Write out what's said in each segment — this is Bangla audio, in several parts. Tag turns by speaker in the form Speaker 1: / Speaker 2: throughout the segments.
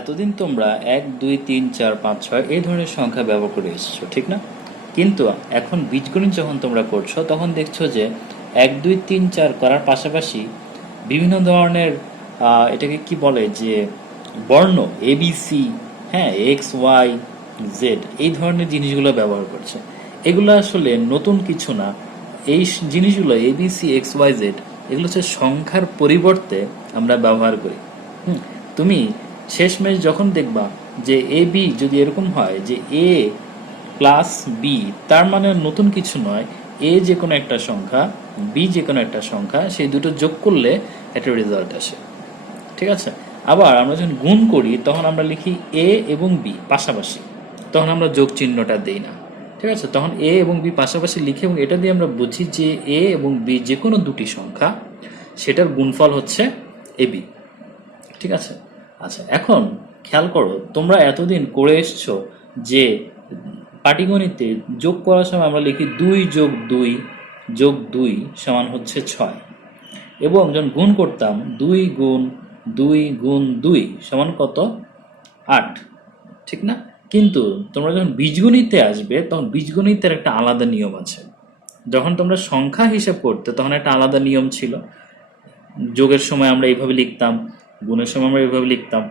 Speaker 1: এতদিন তোমরা এক দুই তিন চার পাঁচ ছয় এই ধরনের সংখ্যা ব্যবহার করে এসেছ ঠিক না? কিন্তু এখন বীজগণিত যখন তোমরা করছ তখন দেখছ যে এক দুই তিন চার করার পাশাপাশি বিভিন্ন ধরনের এটাকে কি বলে যে বর্ণ এ বি সি হ্যাঁ এক্স ওয়াই জেড এই ধরনের জিনিসগুলো ব্যবহার করছে। এগুলো আসলে নতুন কিছু না। এই জিনিসগুলো A B C X Y Z এগুলো হচ্ছে সংখ্যার পরিবর্তে আমরা ব্যবহার করি। হুম, তুমি শেষমেশ যখন দেখবা যে এ বি যদি এরকম হয় যে এ প্লাস বি তার মানে নতুন কিছু নয়। এ যে কোনো একটা সংখ্যা বি যে কোনো একটা সংখ্যা, সেই দুটো যোগ করলে একটা রেজাল্ট আসে। ঠিক আছে? আবার আমরা যখন গুণ করি, তখন আমরা লিখি এ এবং বি পাশাপাশি। তখন আমরা যোগ চিহ্নটা দেই না। ঠিক আছে? তখন এ এবং বি পাশাপাশি লিখে এবং এটা দিয়ে আমরা বুঝি যে এ এবং বি যে কোনো দুটি সংখ্যা, সেটার গুণফল হচ্ছে এ বি ঠিক আছে? আচ্ছা এখন খেয়াল করো, তোমরা এতদিন করে এসছো যে পাটিগণিতে যোগ করার সময় আমরা লিখি দুই যোগ দুই যোগ দুই সমান হচ্ছে ছয়। এবং যখন গুণ করতাম, দুই গুণ দুই গুণ দুই সমান কত? আট। ঠিক না? কিন্তু তোমরা যখন বীজগণিতে আসবে, তখন বীজগণিতের একটা আলাদা নিয়ম আছে। যখন তোমরা সংখ্যা হিসাব করতে, তখন একটা আলাদা নিয়ম ছিল। যোগের সময় আমরা এইভাবে লিখতাম গুণের সময় আমরা এভাবে লিখতাম।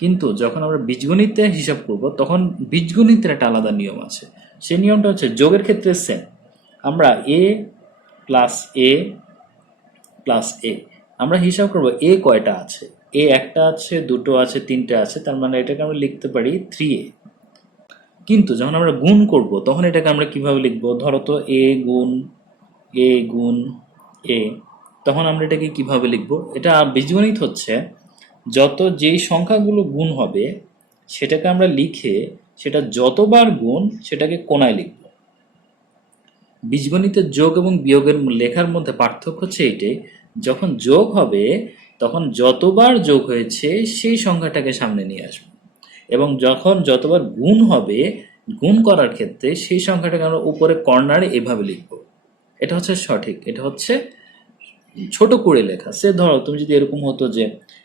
Speaker 1: কিন্তু যখন আমরা বীজগণিতে হিসাব করব, তখন বীজগণিতের একটা আলাদা নিয়ম আছে। সেই নিয়মটা হচ্ছে যোগের ক্ষেত্রে সেম আমরা এ প্লাস এ প্লাস এ আমরা হিসাব করব এ কয়টা আছে? এ একটা আছে, দুটো আছে, তিনটে আছে, তার মানে এটাকে আমরা লিখতে পারি থ্রি এ কিন্তু যখন আমরা গুণ করব, তখন এটাকে আমরা কীভাবে লিখব? ধরো তো এ গুণ এ গুণ এ তখন আমরা এটাকে কীভাবে লিখব? এটা বীজগণিত হচ্ছে যত যেই সংখ্যাগুলো গুণ হবে, সেটাকে আমরা লিখে সেটা যতবার গুণ, সেটাকে কোনায় লিখব। বীজগণিতের যোগ এবং বিয়োগের লেখার মধ্যে পার্থক্য হচ্ছে এইটাই যখন যোগ হবে, তখন যতবার যোগ হয়েছে, সেই সংখ্যাটাকে সামনে নিয়ে আসব। এবং যখন যতবার গুণ হবে, গুণ করার ক্ষেত্রে সেই সংখ্যাটাকে আমরা উপরে কর্নারে এভাবে লিখব। এটা হচ্ছে সঠিক, এটা হচ্ছে ছোট করে লেখা। সে ধরো, তুমি যদি এরকম হতো যে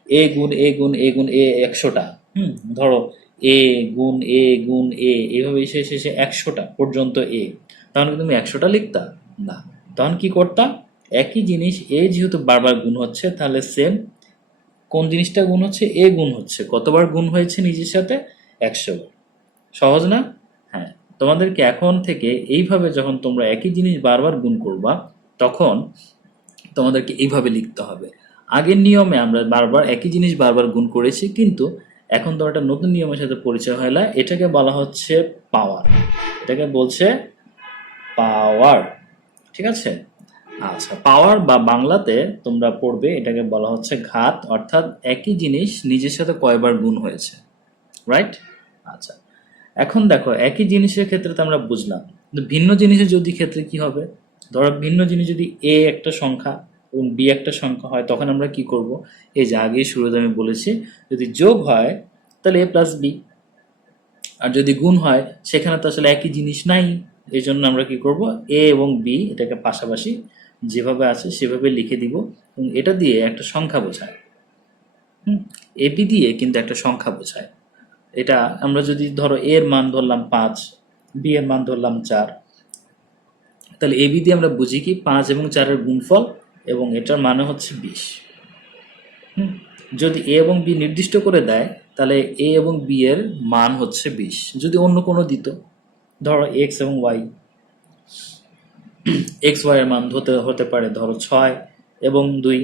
Speaker 1: এ গুণ এ গুণ এ গুণ এ একশোটা, হুম? ধরো এ গুণ এ গুণ এ এভাবে এসে শেষে একশোটা পর্যন্ত এ তাহলে কি তুমি একশোটা লিখতা? না। তখন কি করতাম একই জিনিস এ যেহেতু বারবার গুণ হচ্ছে, তাহলে সেম কোন জিনিসটা গুণ হচ্ছে? এ গুণ হচ্ছে। কতবার গুণ হয়েছে নিজের সাথে? একশো সহজ না? হ্যাঁ। তোমাদেরকে এখন থেকে এইভাবে যখন তোমরা একই জিনিস বারবার গুণ করবা, তখন তোমাদেরকে এইভাবে লিখতে হবে। আগের নিয়মে আমরা বারবার একই জিনিস বারবার গুণ করেছি, কিন্তু এখন তো একটা নতুন নিয়মের সাথে পরিচয় হয়লা এটাকে বলা হচ্ছে পাওয়ার এটাকে বলছে পাওয়ার ঠিক আছে? আচ্ছা পাওয়ার বা বাংলাতে তোমরা পড়বে, এটাকে বলা হচ্ছে ঘাত, অর্থাৎ একই জিনিস নিজের সাথে কয়বার গুণ হয়েছে। রাইট আচ্ছা এখন দেখো, একই জিনিসের ক্ষেত্রে তো আমরা বুঝলাম, কিন্তু ভিন্ন জিনিসের যদি ক্ষেত্রে কি হবে? ধরো ভিন্ন জিনিস যদি এ একটা সংখ্যা এবং বি একটা সংখ্যা হয়, তখন আমরা কি করব? এই যে আগে শুরুতে আমি বলেছি, যদি যোগ হয়, তাহলে এ প্লাস বি আর যদি গুণ হয়, সেখানে তো আসলে একই জিনিস নাই। এই জন্য আমরা কি করব? এ এবং বি এটাকে পাশাপাশি যেভাবে আছে, সেভাবে লিখে দিব এবং এটা দিয়ে একটা সংখ্যা বোঝায়। হুম? এবি দিয়ে কিন্তু একটা সংখ্যা বোঝায়। এটা আমরা যদি ধরো এর মান ধরলাম পাঁচ বি এর মান ধরলাম চার তাহলে এবি দিয়ে আমরা বুঝি কি পাঁচ এবং চারের গুণফল এবং এটার মানে হচ্ছে বিশ। যদি এ এবং বি নির্দিষ্ট করে দেয়, তাহলে এ এবং বি এর মান হচ্ছে বিশ। যদি অন্য কোনো দিত, ধরো এক্স এবং ওয়াই এক্স ওয়াই এর মান হতে হতে পারে ধরো ছয় এবং দুই।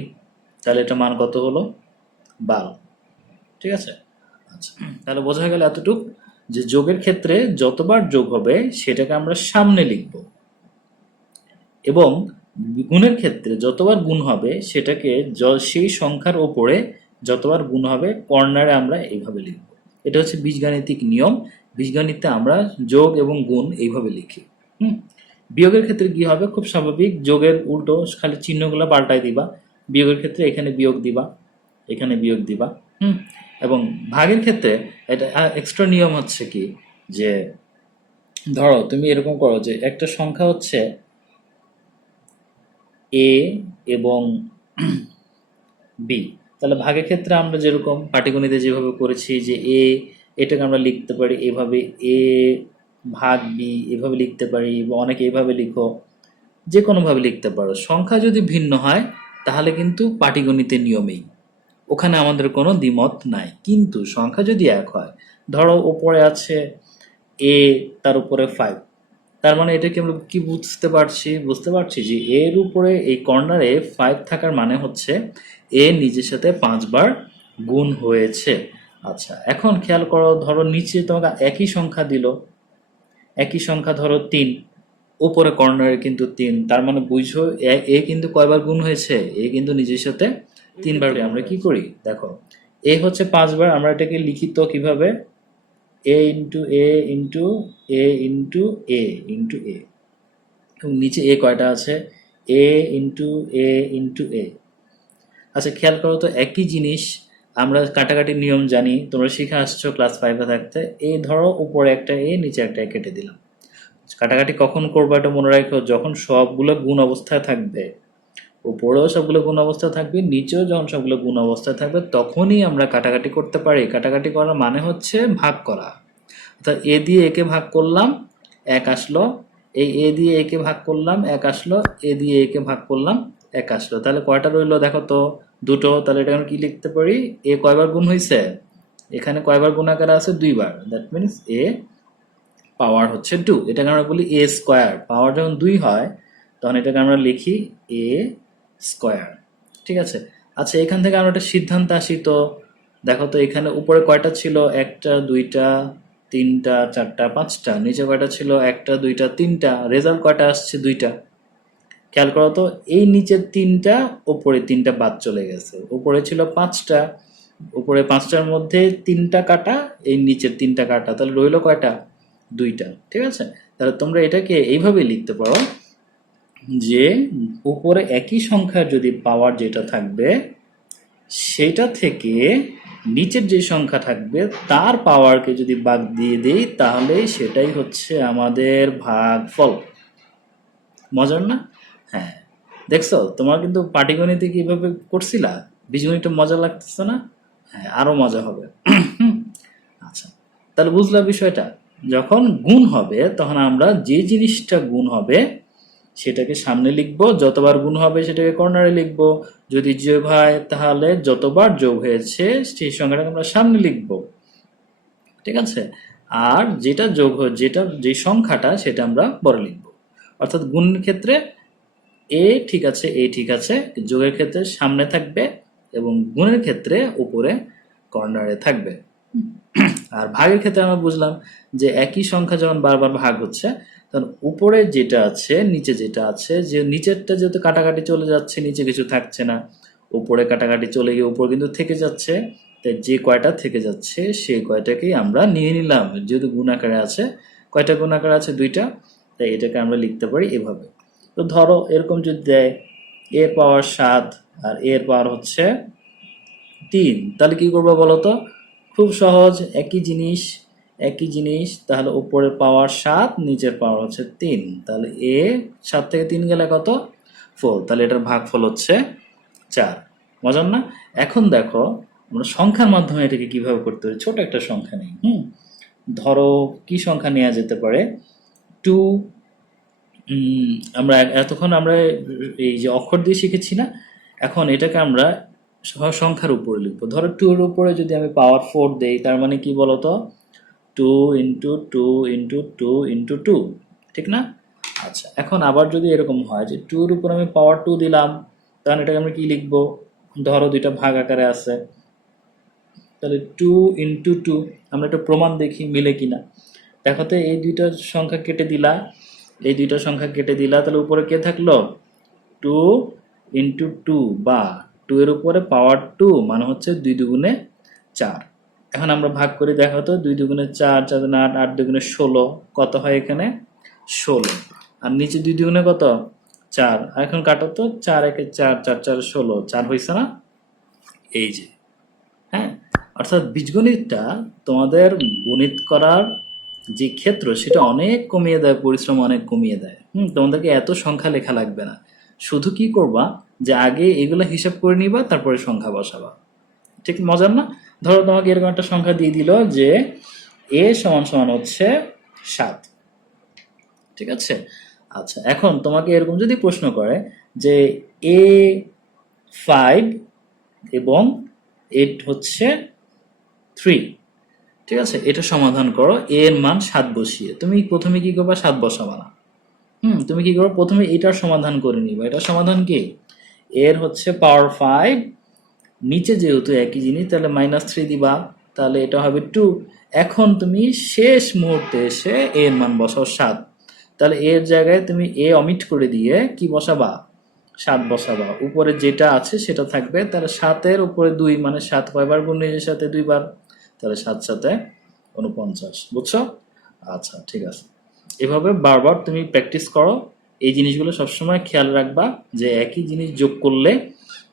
Speaker 1: তাহলে এটা মান কত হলো? বারো। ঠিক আছে? আচ্ছা তাহলে বোঝা গেল এতটুক যে যোগের ক্ষেত্রে যতবার যোগ হবে, সেটাকে আমরা সামনে লিখব। এবং গুণের ক্ষেত্রে যতবার গুণ হবে সেটাকে সেই সংখ্যার ওপরে যতবার গুণ হবে, কর্নারে আমরা এইভাবে লিখব। এটা হচ্ছে বীজগাণিতিক নিয়ম। বীজগণিতে আমরা যোগ এবং গুণ এইভাবে লিখি। হুম? বিয়োগের ক্ষেত্রে কি হবে? খুব স্বাভাবিক, যোগের উল্টো খালি চিহ্নগুলো পাল্টাই দিবা। বিয়োগের ক্ষেত্রে এখানে বিয়োগ দিবা, এখানে বিয়োগ দিবা। হুম? এবং ভাগের ক্ষেত্রে এটা এক্সট্রা নিয়ম হচ্ছে কি? যে, ধরো তুমি এরকম করো যে একটা সংখ্যা হচ্ছে এ এবং বি তাহলে ভাগের ক্ষেত্রে আমরা যেরকম পাটিগণিতে যেভাবে করেছি যে এ এটাকে আমরা লিখতে পারি এভাবে এ ভাগ বি এভাবে লিখতে পারি বা অনেকে এভাবে লিখো যে কোনোভাবে লিখতে পারো। সংখ্যা যদি ভিন্ন হয়, তাহলে কিন্তু পাটিগণিতের নিয়মেই। ওখানে আমাদের কোনো দ্বিমত নাই। কিন্তু সংখ্যা যদি এক হয়, ধরো ওপরে আছে এ তার উপরে ফাইভ তার মানে এটাকে আমরা কি বুঝতে পারছি? বুঝতে পারছি যে এর উপরে এই কর্নারে ফাইভ থাকার মানে হচ্ছে এ নিজের সাথে পাঁচবার গুণ হয়েছে। আচ্ছা এখন খেয়াল করো, ধরো নিচে তোমাকে একই সংখ্যা দিল। একই সংখ্যা ধরো তিন, উপরে কর্নারে কিন্তু তিন, তার মানে বুঝো এ- কিন্তু কয়বার গুণ হয়েছে? এ কিন্তু নিজের সাথে তিনবার আমরা কি করি? দেখো, এ হচ্ছে পাঁচবার, আমরা এটাকে লিখিত কীভাবে? A into A into A into A into A এবং নিচে এ কয়টা আছে? এ ইন্টু এ ইন্টু এ আচ্ছা খেয়াল করো তো, একই জিনিস আমরা কাটাকাটির নিয়ম জানি, তোমরা শিখে আসছো ক্লাস ফাইভে থাকতে। এই ধরো, উপরে একটা এ নিচে একটা এ কেটে দিলাম। কাটাকাটি কখন করব এটা মনে রাখো, যখন সবগুলো গুণ অবস্থায় থাকবে। উপরেও সবগুলো গুণ অবস্থায় থাকবে, নিচেও যখন সবগুলো গুণ অবস্থায় থাকবে, তখনই আমরা কাটাকাটি করতে পারি। কাটাকাটি করার মানে হচ্ছে ভাগ করা। অর্থাৎ এ দিয়ে একে ভাগ করলাম, এক আসলো, এই এ দিয়ে একে ভাগ করলাম, এক আসলো, এ দিয়ে একে ভাগ করলাম, এক আসলো। তাহলে কয়টা রইল দেখো তো? দুটো। তাহলে এটা আমি কি লিখতে পারি? এ কয়বার গুণ হয়েছে এখানে কয়বার গুণ আকারে আছে? দুইবার। দ্যাট মিনস এ পাওয়ার হচ্ছে টু এটাকে আমরা বলি এ স্কোয়ার পাওয়ার যখন দুই হয়, তখন এটাকে আমরা লিখি এ স্কোয়ার, ঠিক আছে? আচ্ছা এখান থেকে আমরা একটা সিদ্ধান্ত আসি তো। দেখো তো, এখানে উপরে কয়টা ছিল? একটা, দুইটা, তিনটা, চারটা, পাঁচটা। নিচে কয়টা ছিল? একটা, দুইটা, তিনটা। রেজাল্ট কয়টা আসছে? দুইটা। খেয়াল করো তো, এই নিচের তিনটা উপরে তিনটা বাদ চলে গেছে। উপরে ছিল পাঁচটা। উপরে পাঁচটার মধ্যে তিনটা কাটা, এই নিচের তিনটা কাটা। তাহলে রইল কয়টা? দুইটা, ঠিক আছে? তাহলে তোমরা এটাকে এইভাবে লিখতে পারো। যে উপরে একই সংখ্যার যদি পাওয়ার যেটা থাকবে, সেটা থেকে নিচের যে সংখ্যা থাকবে, তার পাওয়ারকে যদি বাদ দিয়ে দিই, তাহলে সেটাই হচ্ছে আমাদের ভাগফল। মজার না? হ্যাঁ। দেখছ, তোমার কিন্তু পাটিগণিতে কীভাবে করছিলা? বীজগণিতটা মজা লাগতেছে না? হ্যাঁ আরও মজা হবে। আচ্ছা তাহলে বুঝলা বিষয়টা। যখন গুণ হবে, তখন আমরা যে জিনিসটা গুণ হবে সেটাকে সামনে লিখব যতবার গুণ হবে সেটাকে কর্নারে লিখব। যদি যোগ হয় তাহলে যতবার যোগ হয়েছে সেই সংখ্যাটাকে আমরা সামনে লিখব। ঠিক আছে? আর যেটা যোগ যেটা যে সংখ্যাটা সেটা আমরা পরে লিখব। অর্থাৎ গুণের ক্ষেত্রে এ ঠিক আছে এ ঠিক আছে যোগের ক্ষেত্রে সামনে থাকবে এবং গুণের ক্ষেত্রে উপরে কর্নারে থাকবে। আর ভাগের ক্ষেত্রে আমরা বুঝলাম যে একই সংখ্যা যখন বারবার ভাগ হচ্ছে তখন উপরে যেটা আছে, নিচে যেটা আছে, যে নিচেরটা যেহেতু কাটাকাটি চলে যাচ্ছে, নিচে কিছু থাকছে না। উপরে কাটাকাটি চলে গিয়ে উপর কিন্তু থেকে যাচ্ছে। তাই যে কয়টা থেকে যাচ্ছে সেই কয়টাকেই আমরা নিয়ে নিলাম। যেহেতু গুণ আকারে আছে, কয়টা গুণ আকারে আছে? দুইটা। তাই এটাকে আমরা লিখতে পারি এভাবে। তো ধরো এরকম যদি দেয়, এ পাওয়ার সাত আর এর পাওয়ার হচ্ছে তিন, তাহলে কি করব বলো তো খুব সহজ, একই জিনিস একই জিনিস, তাহলে উপরের পাওয়ার সাত, নিচের পাওয়ার হচ্ছে তিন। তাহলে এ সাত থেকে তিন গেলে কত? ফোর। তাহলে এটার ভাগফল হচ্ছে চার। মজার না? এখন দেখো, আমরা সংখ্যার মাধ্যমে এটাকে কীভাবে করতে পারি? ছোট একটা সংখ্যা নেই, হুম? ধরো, কি সংখ্যা নেওয়া যেতে পারে? টু আমরা এতক্ষণ আমরা এই যে অক্ষর দিয়ে শিখেছি না? এখন এটাকে আমরা সংখ্যার উপরে লিখব। ধরো, টু এর উপরে যদি আমি পাওয়ার ফোর দেই, তার মানে কি বলতো? Two into two into two into two ঠিক না? আচ্ছা এখন আবার যদি এরকম হয় যে টু এর উপর আমি পাওয়ার টু দিলাম, তাহলে এটাকে আমরা কি লিখব? ধরো দুইটা ভাগ আকারে আছে। তাহলে টু ইন্টু টু আমরা একটা প্রমাণ দেখি মিলে কিনা। দেখো তো, এই দুইটা সংখ্যা কেটে দিলা, এই দুইটা সংখ্যা কেটে দিলা, তাহলে উপরে কে থাকল? টু ইন্টু টু বা টু এর উপরে পাওয়ার টু মানে হচ্ছে দুই দুগুণে চার। এখন আমরা ভাগ করি, দেখো তো দুই দুগুণে চার চার দুগুণে আট আট দুগুণে ষোলো। কত হয় এখানে? ষোলো। আর নিচে দুই দুগুণে কত? চার। আর এখন কাটো তো চার একে চার চার চার, ষোলো। চার হয়েছে না? এই যে হ্যাঁ? অর্থাৎ বীজগণিতটা তোমাদের গণিত করার যে ক্ষেত্র, সেটা অনেক কমিয়ে দেয়, পরিশ্রম অনেক কমিয়ে দেয়। হুম, তোমাদেরকে এত সংখ্যা লেখা লাগবে না। শুধু কি করবা? যে আগে এগুলো হিসাব করে নিবা, তারপরে সংখ্যা বসাবা। ঠিক মজার না? ধরো তোমাকে এরকম একটা সংখ্যা দিয়ে দিল যে এ সমান সমান হচ্ছে সাত। ঠিক আছে? আচ্ছা এখন তোমাকে এরকম যদি প্রশ্ন করে যে এ ফাইভ এবং এট হচ্ছে থ্রি, ঠিক আছে? এটা সমাধান করো, এ এর মান সাত বসিয়ে। তুমি প্রথমে কি করবা? সাত বসাবা না। হুম, তুমি কি করো প্রথমে এটার সমাধান করে নিবা। এটার সমাধান কি? এর হচ্ছে পাওয়ার ফাইভ নিচে যেহেতু একই জিনিস, তাহলে মাইনাস থ্রি দিবা। তাহলে এটা হবে টু এখন তুমি শেষ মুহূর্তে এসে এ এর মান বসাও সাত। তাহলে এর জায়গায় তুমি এ অমিট করে দিয়ে কি বসাবা? সাত বসাবা। উপরে যেটা আছে সেটা থাকবে। তাহলে সাতের উপরে দুই মানে সাত কয়বার গুণ নিজের সাথে? দুইবার। তাহলে সাত সাথে উনপঞ্চাশ বুঝছ? আচ্ছা ঠিক আছে। এভাবে বারবার তুমি প্র্যাকটিস করো। এই জিনিসগুলো সবসময় খেয়াল রাখবা যে একই জিনিস যোগ করলে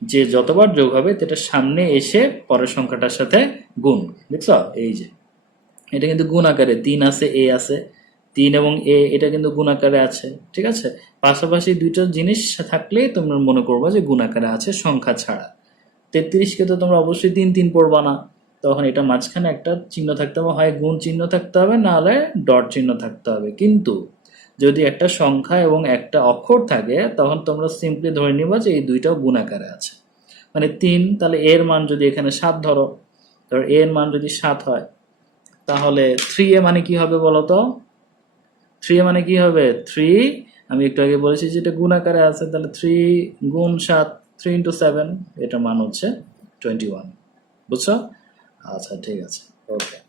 Speaker 1: যে যতবার যোগ হবে, সেটা সামনে এসে পরের সংখ্যাটার সাথে গুণ, দেখছ? এই যে। এটা কিন্তু গুণ আকারে, তিন আছে, এ আছে। তিন এবং এ, এটা কিন্তু গুণ আকারে আছে, ঠিক আছে? পাশাপাশি দুইটা জিনিস থাকলে তোমরা মনে করবা যে গুণ আকারে আছে সংখ্যা ছাড়া। তেত্রিশকে তো তোমরা অবশ্যই তিন তিন পড়বা না। তখন এটা মাঝখানে একটা চিহ্ন থাকতে হবে, হয় গুণ চিহ্ন থাকতে হবে, না হলে ডট চিহ্ন থাকতে হবে। কিন্তু যদি একটা সংখ্যা এবং একটা অক্ষর থাকে, তখন তোমরা সিম্পলি ধরে নিবা যে এই দুইটাও গুণ আকারে আছে। মানে তিন, তাহলে এর মান যদি এখানে সাত ধরো ধরো এর মান যদি সাত হয়, তাহলে থ্রি এ মানে কি হবে বলো তো? থ্রি এ মানে কি হবে? থ্রি আমি একটু আগে বলেছি যেটা গুণ আকারে আছে, তাহলে থ্রি গুণ সাত থ্রি ইন্টু সেভেন এটা মান হচ্ছে টোয়েন্টি ওয়ান বুঝছ? আচ্ছা ঠিক আছে ওকে